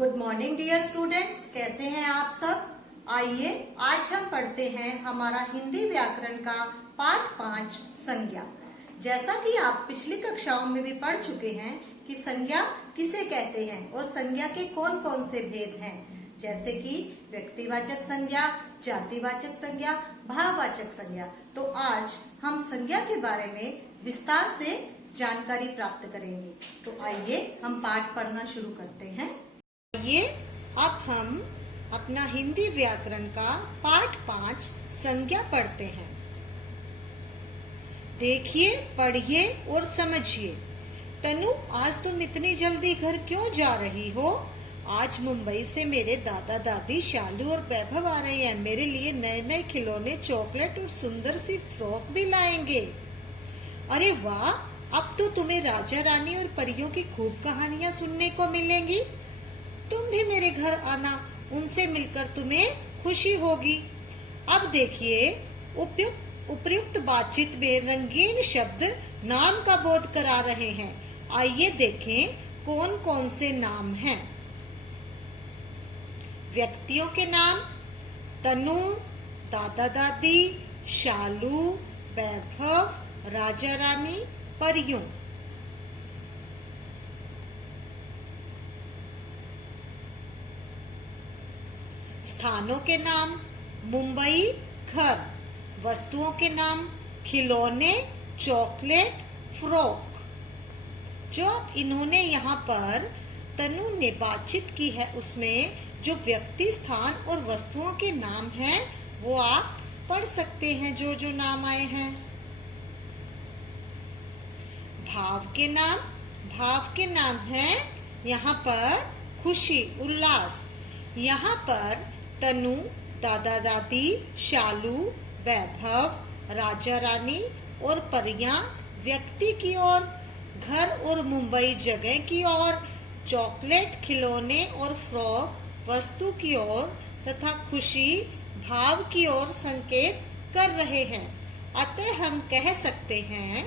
Good morning dear students, कैसे हैं आप सब। आइए आज हम पढ़ते हैं हमारा हिंदी व्याकरण का पाठ 5 संज्ञा। जैसा कि आप पिछली कक्षाओं में भी पढ़ चुके हैं कि संज्ञा किसे कहते हैं और संज्ञा के कौन कौन से भेद हैं, जैसे कि व्यक्तिवाचक संज्ञा, जातिवाचक संज्ञा, भाववाचक संज्ञा। तो आज हम संज्ञा के बारे में विस्तार से जानकारी प्राप्त करेंगे। तो आइए हम पाठ पढ़ना शुरू करते हैं। आइए अब हम अपना हिंदी व्याकरण का पाठ 5 संज्ञा पढ़ते हैं। देखिए, पढ़िए और समझिए। तनु, आज तुम इतनी जल्दी घर क्यों जा रही हो? आज मुंबई से मेरे दादा दादी शालू और वैभव आ रहे हैं। मेरे लिए नए नए खिलौने, चॉकलेट और सुंदर सी फ्रॉक भी लाएंगे। अरे वाह, अब तो तुम्हें राजा रानी और परियों की खूब कहानियां सुनने को मिलेंगी। तुम भी मेरे घर आना, उनसे मिलकर तुम्हें खुशी होगी। अब देखिए, उपयुक्त बातचीत में रंगीन शब्द नाम का बोध करा रहे हैं। आइए देखें कौन कौन से नाम हैं। व्यक्तियों के नाम: तनु, दादा दादी, शालू, वैभव, राजा रानी, परियों। स्थानों के नाम: मुंबई, घर। वस्तुओं के नाम: खिलौने, चॉकलेट, फ्रॉक। जो इन्होंने यहाँ पर तनु ने बातचीत की है, उसमें जो व्यक्ति, स्थान और वस्तुओं के नाम हैं वो आप पढ़ सकते हैं, जो जो नाम आए हैं। भाव के नाम हैं यहाँ पर खुशी, उल्लास। यहाँ पर तनु, दादा दादी, शालू, वैभव, राजा रानी और परियां व्यक्ति की ओर, घर और मुंबई जगह की ओर, चॉकलेट, खिलौने और फ्रॉक वस्तु की ओर तथा खुशी भाव की ओर संकेत कर रहे हैं। अतः हम कह सकते हैं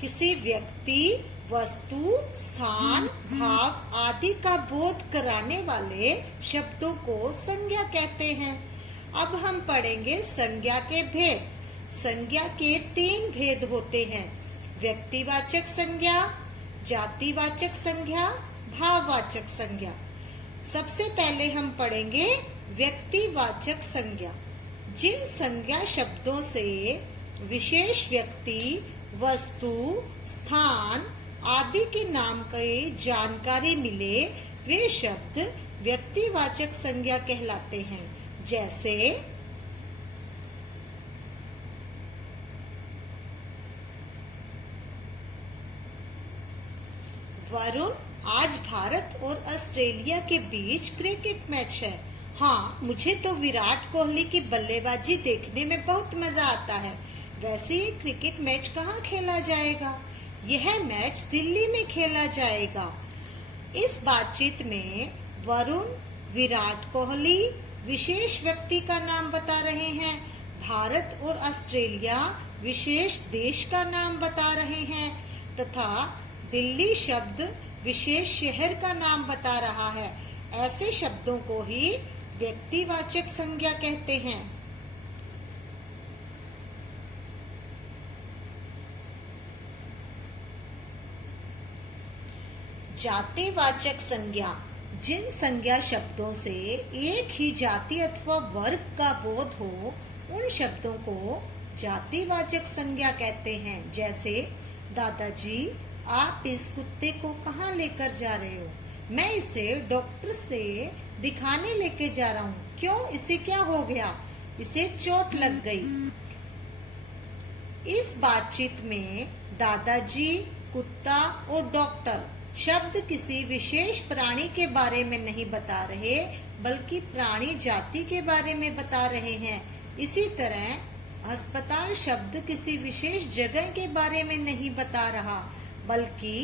किसी व्यक्ति, वस्तु, स्थान, भाव आदि का बोध कराने वाले शब्दों को संज्ञा कहते हैं। अब हम पढ़ेंगे संज्ञा के भेद। संज्ञा के 3 भेद होते हैं: व्यक्तिवाचक संज्ञा, जातिवाचक संज्ञा, भाववाचक संज्ञा। सबसे पहले हम पढ़ेंगे व्यक्तिवाचक संज्ञा। जिन संज्ञा शब्दों से विशेष व्यक्ति, वस्तु, स्थान आदि के नाम की जानकारी मिले, वे शब्द व्यक्तिवाचक संज्ञा कहलाते हैं। जैसे वरुण, आज भारत और ऑस्ट्रेलिया के बीच क्रिकेट मैच है। हाँ, मुझे तो विराट कोहली की बल्लेबाजी देखने में बहुत मजा आता है। वैसे ये क्रिकेट मैच कहाँ खेला जाएगा? यह मैच दिल्ली में खेला जाएगा। इस बातचीत में वरुण विराट कोहली विशेष व्यक्ति का नाम बता रहे हैं, भारत और ऑस्ट्रेलिया विशेष देश का नाम बता रहे हैं तथा दिल्ली शब्द विशेष शहर का नाम बता रहा है। ऐसे शब्दों को ही व्यक्तिवाचक संज्ञा कहते हैं। जातिवाचक संज्ञा: जिन संज्ञा शब्दों से एक ही जाति अथवा वर्ग का बोध हो, उन शब्दों को जातिवाचक संज्ञा कहते हैं। जैसे दादाजी, आप इस कुत्ते को कहाँ लेकर जा रहे हो? मैं इसे डॉक्टर से दिखाने लेके जा रहा हूँ। क्यों, इसे क्या हो गया? इसे चोट लग गई। इस बातचीत में दादाजी, कुत्ता और डॉक्टर शब्द किसी विशेष प्राणी के बारे में नहीं बता रहे, बल्कि प्राणी जाति के बारे में बता रहे हैं। इसी तरह अस्पताल शब्द किसी विशेष जगह के बारे में नहीं बता रहा, बल्कि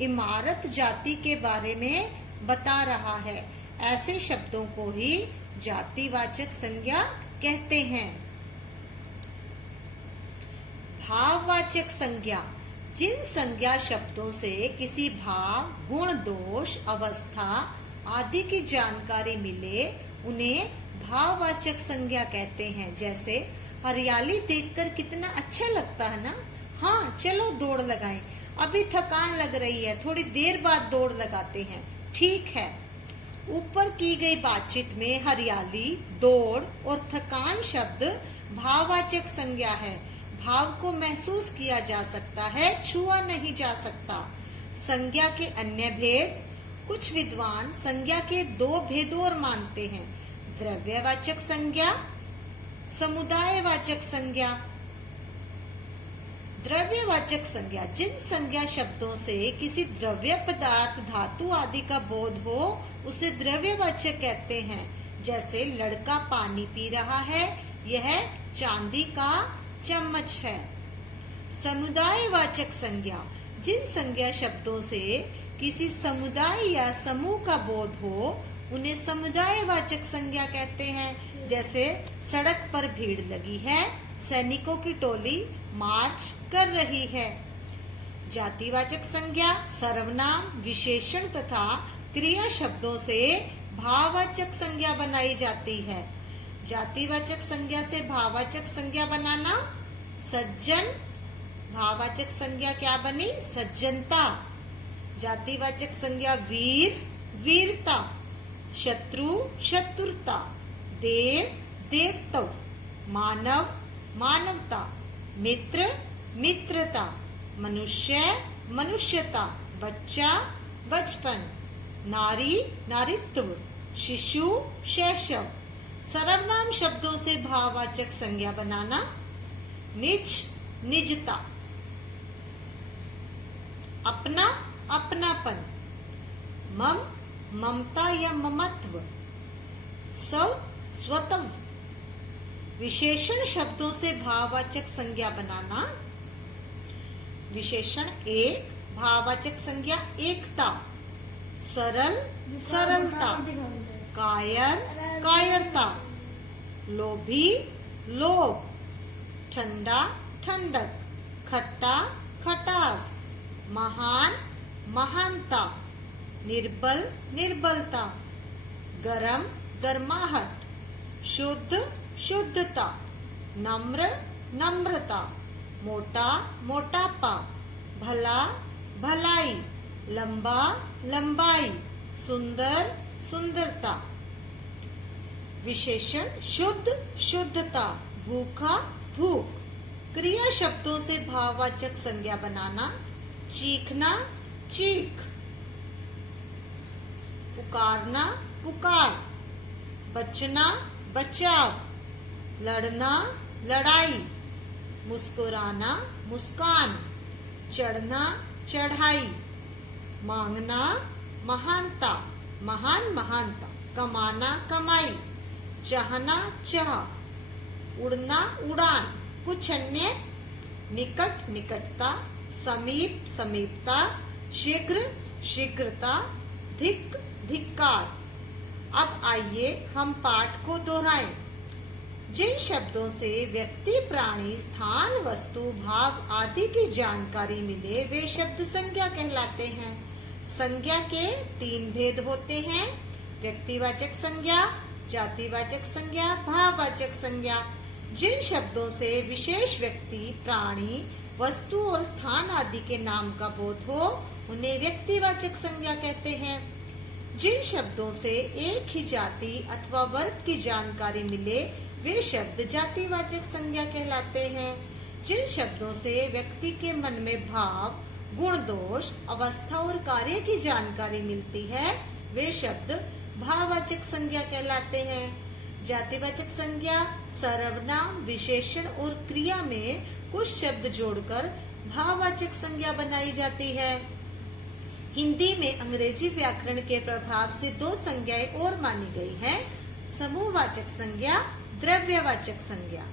इमारत जाति के बारे में बता रहा है। ऐसे शब्दों को ही जातिवाचक संज्ञा कहते हैं। भाववाचक संज्ञा: जिन संज्ञा शब्दों से किसी भाव, गुण, दोष, अवस्था आदि की जानकारी मिले उन्हें भाववाचक संज्ञा कहते हैं। जैसे हरियाली देखकर कितना अच्छा लगता है ना, हाँ चलो दौड़ लगाएं, अभी थकान लग रही है, थोड़ी देर बाद दौड़ लगाते हैं, ठीक है। ऊपर की गई बातचीत में हरियाली, दौड़ और थकान शब्द भाववाचक संज्ञा है। भाव को महसूस किया जा सकता है, छुआ नहीं जा सकता। संज्ञा के अन्य भेद। कुछ विद्वान संज्ञा के दो भेदों और मानते हैं, द्रव्यवाचक संज्ञा, समुदायवाचक संज्ञा। द्रव्यवाचक संज्ञा, जिन संज्ञा शब्दों से किसी द्रव्य पदार्थ, धातु आदि का बोध हो उसे द्रव्यवाचक कहते हैं। जैसे लड़का पानी पी रहा है, यह चांदी का चम्मच है। समुदायवाचक संज्ञा, जिन संज्ञा शब्दों से किसी समुदाय या समूह का बोध हो उन्हें समुदायवाचक संज्ञा कहते हैं। जैसे सड़क पर भीड़ लगी है, सैनिकों की टोली मार्च कर रही है। जातिवाचक संज्ञा, सर्वनाम, विशेषण तथा क्रिया शब्दों से भाववाचक संज्ञा बनाई जाती है। जातिवाचक संज्ञा से भाववाचक संज्ञा बनाना। सज्जन, भाववाचक संज्ञा क्या बनी? सज्जनता। जातिवाचक संज्ञा वीर, वीरता। शत्रु, शत्रुता। देव, देवत्व। मानव, मानवता। मित्र, मित्रता। मनुष्य, मनुष्यता। बच्चा, बचपन। नारी, नारीत्व। शिशु, शैशव। सर्वनाम शब्दों से भाववाचक संज्ञा बनाना। निज, निजता। अपना, अपनापन। मम, ममता या ममत्व। स्व, स्वतव। विशेषण शब्दों से भाववाचक संज्ञा बनाना। विशेषण एक, भाववाचक संज्ञा एकता। सरल, सरलता। कायर, कायरता। लोभी, लोभ। ठंडा, ठंडक। खट्टा, खटास। महान, महानता। निर्बल, निर्बलता। गरम, गर्माहट। शुद्ध, शुद्धता। नम्र, नम्रता। मोटा, मोटापा। भला, भलाई। लंबा, लंबाई। सुंदर, सुंदरता। विशेषण शुद्ध, शुद्धता। भूखा, भूख। क्रिया शब्दों से भाववाचक संज्ञा बनाना। चीखना, चीख। पुकारना, पुकार। बचना, बचाव। लड़ना, लड़ाई। मुस्कुराना, मुस्कान। चढ़ना, चढ़ाई। मांगना, महानता, महान, महानता। कमाना, कमाई। चाहना, चाह। उड़ना, उड़ान। कुछ अन्य। निकट, निकटता। समीप, समीपता। शीघ्र, शीघ्रता। धिक, धिक्कार। अब आइए हम पाठ को दोहराएं। जिन शब्दों से व्यक्ति, प्राणी, स्थान, वस्तु, भाव आदि की जानकारी मिले वे शब्द संज्ञा कहलाते हैं। संज्ञा के तीन भेद होते हैं, व्यक्तिवाचक संज्ञा, जातिवाचक संज्ञा, भाववाचक संज्ञा। जिन शब्दों से विशेष व्यक्ति, प्राणी, वस्तु और स्थान आदि के नाम का बोध हो उन्हें व्यक्तिवाचक संज्ञा कहते हैं। जिन शब्दों से एक ही जाति अथवा वर्ग की जानकारी मिले वे शब्द जातिवाचक संज्ञा कहलाते हैं। जिन शब्दों से व्यक्ति के मन में भाव, गुण, दोष, अवस्था और कार्य की जानकारी मिलती है वे शब्द भाववाचक संज्ञा कहलाते हैं। जातिवाचक संज्ञा सर्वनाम, विशेषण और क्रिया में कुछ शब्द जोड़कर भाववाचक संज्ञा बनाई जाती है। हिंदी में अंग्रेजी व्याकरण के प्रभाव से दो संज्ञाएं और मानी गई हैं, समूहवाचक संज्ञा, द्रव्यवाचक संज्ञा।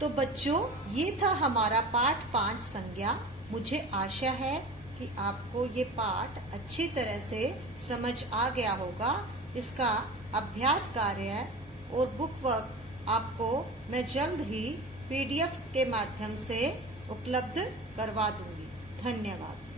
तो बच्चों, ये था हमारा पाठ 5 संज्ञा। मुझे आशा है कि आपको ये पाठ अच्छी तरह से समझ आ गया होगा। इसका अभ्यास कार्य और बुक वर्क आपको मैं जल्द ही PDF के माध्यम से उपलब्ध करवा दूंगी। धन्यवाद।